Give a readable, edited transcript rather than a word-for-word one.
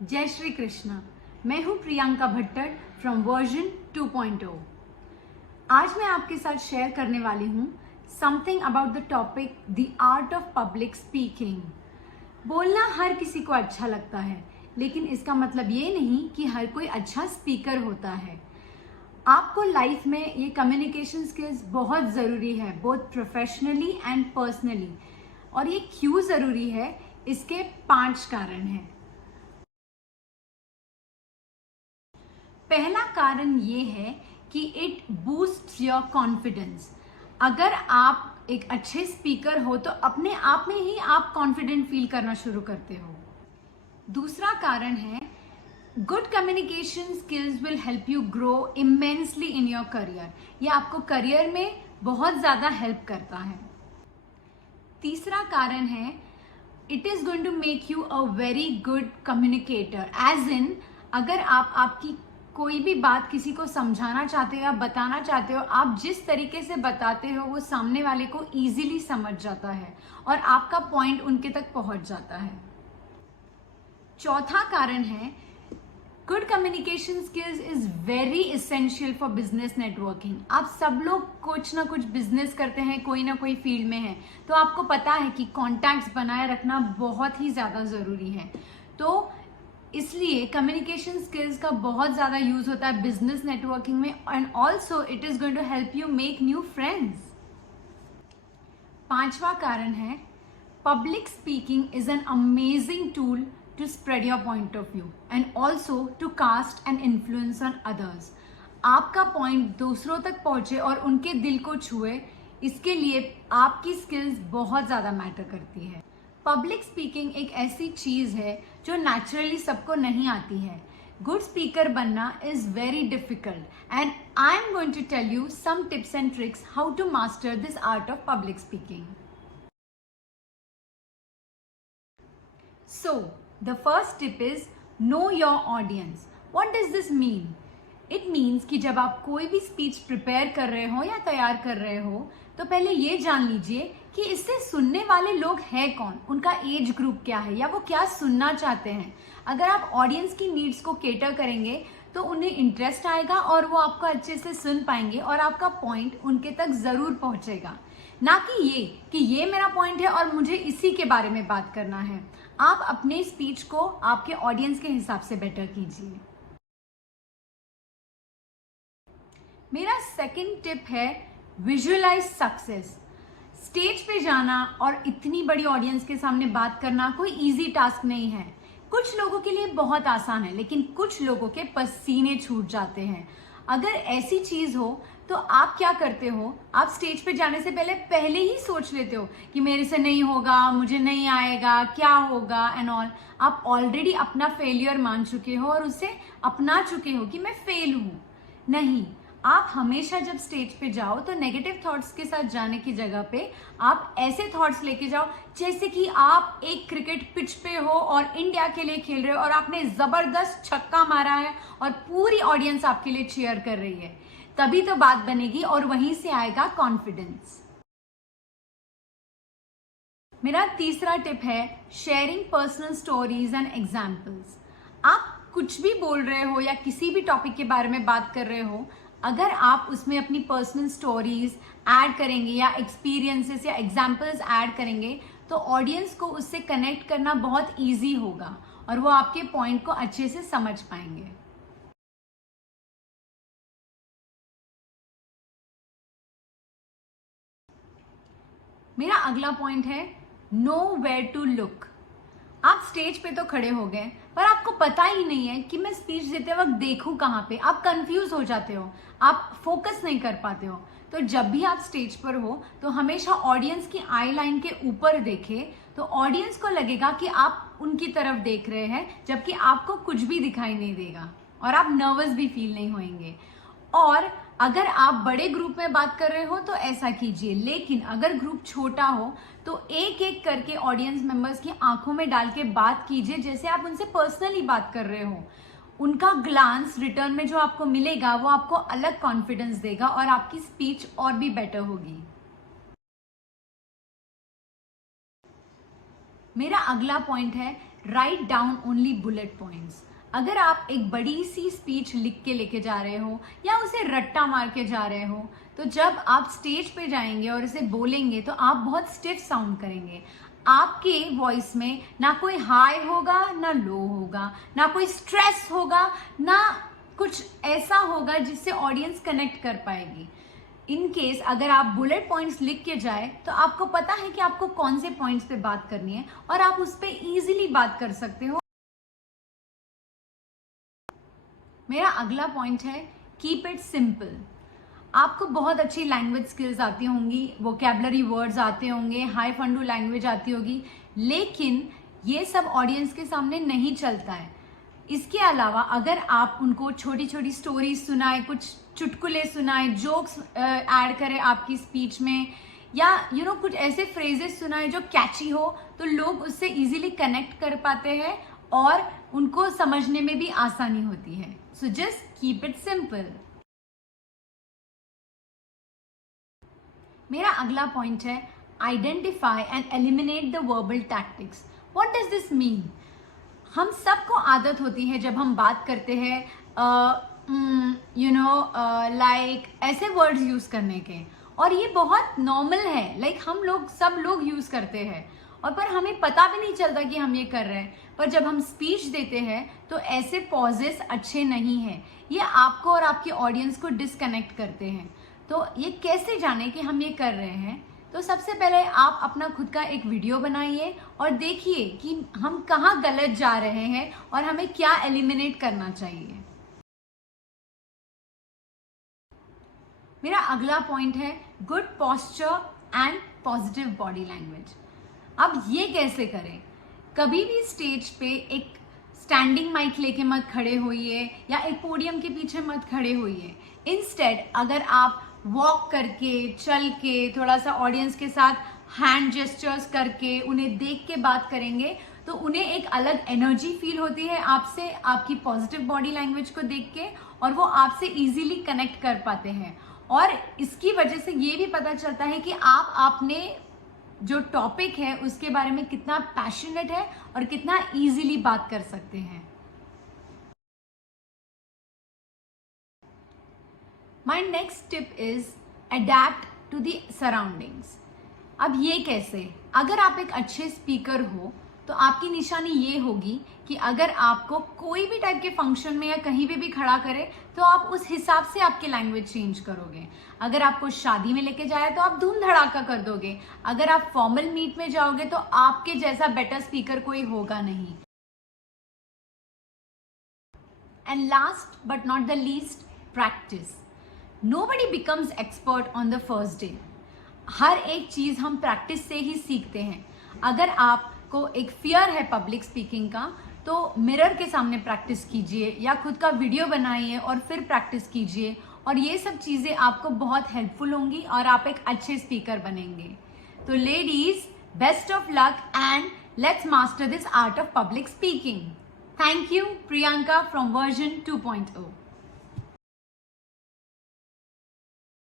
जय श्री कृष्ण। मैं हूं प्रियंका भट्टर फ्रॉम वर्जन 2.0। आज मैं आपके साथ शेयर करने वाली हूं something about the topic the art of public speaking. बोलना हर किसी को अच्छा लगता है, लेकिन इसका मतलब ये नहीं कि हर कोई अच्छा स्पीकर होता है। आपको लाइफ में ये कम्युनिकेशन स्किल्स बहुत ज़रूरी है, बोथ प्रोफेशनली एंड पर्सनली। और ये क्यों ज़रूरी है, इसके 5 कारण हैं। पहला कारण ये है कि इट बूस्ट्स योर कॉन्फिडेंस। अगर आप एक अच्छे स्पीकर हो तो अपने आप में ही आप कॉन्फिडेंट फील करना शुरू करते हो। दूसरा कारण है good communication skills will help you grow immensely in your career. ये आपको करियर में बहुत ज़्यादा हेल्प करता है। तीसरा कारण है it is going to make you a very good communicator. As in, अगर आप आपकी कोई भी बात किसी को समझाना चाहते हो या बताना चाहते हो, आप जिस तरीके से बताते हो वो सामने वाले को इजीली समझ जाता है और आपका पॉइंट उनके तक पहुंच जाता है। चौथा कारण है good communication skills is very essential for business networking. आप सब लोग कुछ ना कुछ बिजनेस करते हैं, कोई ना कोई फील्ड में है, तो आपको पता है कि कॉन्टैक्ट्स बनाए रखना बहुत ही ज़्यादा ज़रूरी है। तो इसलिए कम्युनिकेशन स्किल्स का बहुत ज़्यादा यूज़ होता है बिजनेस नेटवर्किंग में, and also it is going to help you make new friends. पांचवा कारण है public speaking is an amazing tool to spread your point of view and also to cast an influence on others। आपका point दूसरों तक पहुंचे और उनके दिल को छुए, इसके लिए आपकी स्किल्स बहुत ज़्यादा मैटर करती है। पब्लिक स्पीकिंग एक ऐसी चीज़ है जो नेचुरली सबको नहीं आती है। गुड स्पीकर बनना is very difficult and I am going to tell you some tips and tricks how to master this art of public speaking. So, the first tip is know your audience. What does this mean? It means कि जब आप कोई भी speech prepare कर रहे हो या तैयार कर रहे हो, तो पहले ये जान लीजिए कि इससे सुनने वाले लोग हैं कौन, उनका एज ग्रुप क्या है या वो क्या सुनना चाहते हैं। अगर आप ऑडियंस की नीड्स को केटर करेंगे तो उन्हें इंटरेस्ट आएगा और वो आपको अच्छे से सुन पाएंगे और आपका पॉइंट उनके तक ज़रूर पहुंचेगा। ना कि ये मेरा पॉइंट है और मुझे इसी के बारे में बात करना है। आप अपने स्पीच को आपके ऑडियंस के हिसाब से बेटर कीजिए। मेरा सेकंड टिप है विजुअलाइज सक्सेस। स्टेज पे जाना और इतनी बड़ी ऑडियंस के सामने बात करना कोई इजी टास्क नहीं है। कुछ लोगों के लिए बहुत आसान है, लेकिन कुछ लोगों के पसीने छूट जाते हैं। अगर ऐसी चीज हो तो आप क्या करते हो, आप स्टेज पे जाने से पहले ही सोच लेते हो कि मेरे से नहीं होगा, मुझे नहीं आएगा, क्या होगा एंड ऑल। आप ऑलरेडी अपना फेलियर मान चुके हो और उसे अपना चुके हो कि मैं फेल हूं। नहीं, आप हमेशा जब स्टेज पे जाओ तो नेगेटिव थॉट्स के साथ जाने की जगह पे आप ऐसे थॉट्स लेके जाओ जैसे कि आप एक क्रिकेट पिच पे हो और इंडिया के लिए खेल रहे हो और आपने जबरदस्त छक्का मारा है और पूरी ऑडियंस आपके लिए चीयर कर रही है। तभी तो बात बनेगी और वहीं से आएगा कॉन्फिडेंस। मेरा तीसरा टिप है sharing personal stories and examples. आप कुछ भी बोल रहे हो या किसी भी टॉपिक के बारे में बात कर रहे हो, अगर आप उसमें अपनी पर्सनल स्टोरीज ऐड करेंगे या एक्सपीरियंसेस या एग्जाम्पल्स ऐड करेंगे तो ऑडियंस को उससे कनेक्ट करना बहुत ईजी होगा और वो आपके पॉइंट को अच्छे से समझ पाएंगे। मेरा अगला पॉइंट है नो वेयर टू लुक। आप स्टेज पे तो खड़े हो गए पर आपको पता ही नहीं है कि मैं स्पीच देते वक्त देखूं कहाँ पे। आप कंफ्यूज हो जाते हो, आप फोकस नहीं कर पाते हो। तो जब भी आप स्टेज पर हो तो हमेशा ऑडियंस की आई लाइन के ऊपर देखें, तो ऑडियंस को लगेगा कि आप उनकी तरफ देख रहे हैं, जबकि आपको कुछ भी दिखाई नहीं देगा और आप नर्वस भी फील नहीं होंगे। और अगर आप बड़े ग्रुप में बात कर रहे हो तो ऐसा कीजिए, लेकिन अगर ग्रुप छोटा हो तो एक एक करके ऑडियंस मेंबर्स की आंखों में डाल के बात कीजिए जैसे आप उनसे पर्सनली बात कर रहे हो। उनका ग्लांस रिटर्न में जो आपको मिलेगा वो आपको अलग कॉन्फिडेंस देगा और आपकी स्पीच और भी बेटर होगी। मेरा अगला पॉइंट है write down only bullet points. अगर आप एक बड़ी सी स्पीच लिख के लेके जा रहे हो या उसे रट्टा मार के जा रहे हो, तो जब आप स्टेज पे जाएंगे और इसे बोलेंगे तो आप बहुत स्टिफ साउंड करेंगे। आपके वॉइस में ना कोई हाई होगा ना लो होगा, ना कोई स्ट्रेस होगा, ना कुछ ऐसा होगा जिससे ऑडियंस कनेक्ट कर पाएगी। इन केस अगर आप बुलेट पॉइंट्स लिख के जाए तो आपको पता है कि आपको कौन से पॉइंट्स पे बात करनी है और आप उस पर इजीली बात कर सकते हो। मेरा अगला पॉइंट है कीप इट सिंपल। आपको बहुत अच्छी लैंग्वेज स्किल्स आती होंगी, वोकैबुलरी वर्ड्स आते होंगे, हाई फंडू लैंग्वेज आती होगी, लेकिन ये सब ऑडियंस के सामने नहीं चलता है। इसके अलावा अगर आप उनको छोटी छोटी स्टोरीज सुनाए, कुछ चुटकुले सुनाए, जोक्स ऐड करें आपकी स्पीच में, या कुछ ऐसे फ्रेजेस सुनाए जो कैची हो, तो लोग उससे इजीली कनेक्ट कर पाते हैं और उनको समझने में भी आसानी होती है। So just keep it simple. मेरा अगला पॉइंट है identify and eliminate the verbal tactics. What does this mean? हम सबको आदत होती है जब हम बात करते हैं लाइक ऐसे वर्ड्स यूज करने के, और ये बहुत नॉर्मल है, लाइक हम लोग सब लोग यूज करते हैं, और पर हमें पता भी नहीं चलता कि हम ये कर रहे हैं। पर जब हम स्पीच देते हैं तो ऐसे पॉजेस अच्छे नहीं हैं, ये आपको और आपकी ऑडियंस को डिस्कनेक्ट करते हैं। तो ये कैसे जाने कि हम ये कर रहे हैं? तो सबसे पहले आप अपना खुद का एक वीडियो बनाइए और देखिए कि हम कहाँ गलत जा रहे हैं और हमें क्या एलिमिनेट करना चाहिए। मेरा अगला पॉइंट है good posture and positive body language. अब ये कैसे करें? कभी भी स्टेज पे एक स्टैंडिंग माइक लेके मत खड़े होइए या एक पोडियम के पीछे मत खड़े होइए। इंस्टेड अगर आप वॉक करके, चल के, थोड़ा सा ऑडियंस के साथ हैंड जेस्चर्स करके, उन्हें देख के बात करेंगे तो उन्हें एक अलग एनर्जी फील होती है आपसे, आपकी पॉजिटिव बॉडी लैंग्वेज को देख के, और वो आपसे इजीली कनेक्ट कर पाते हैं। और इसकी वजह से ये भी पता चलता है कि आप आपने जो टॉपिक है उसके बारे में कितना पैशनेट है और कितना इजीली बात कर सकते हैं। My next tip is adapt to the surroundings. अब ये कैसे? अगर आप एक अच्छे स्पीकर हो तो आपकी निशानी ये होगी कि अगर आपको कोई भी टाइप के फंक्शन में या कहीं पे भी खड़ा करे तो आप उस हिसाब से आपकी लैंग्वेज चेंज करोगे। अगर आपको शादी में लेके जाए तो आप धूम धड़ाका कर दोगे। अगर आप फॉर्मल मीट में जाओगे तो आपके जैसा बेटर स्पीकर कोई होगा नहीं। And last but not the least, practice. Nobody becomes expert on the first day. हर एक चीज हम प्रैक्टिस से ही सीखते हैं। अगर आपको एक फियर है पब्लिक स्पीकिंग का तो मिरर के सामने प्रैक्टिस कीजिए या खुद का वीडियो बनाइए और फिर प्रैक्टिस कीजिए, और ये सब चीजें आपको बहुत हेल्पफुल होंगी और आप एक अच्छे स्पीकर बनेंगे। तो ladies, best of luck and let's master this art of public speaking. Thank you, Priyanka from version 2.0।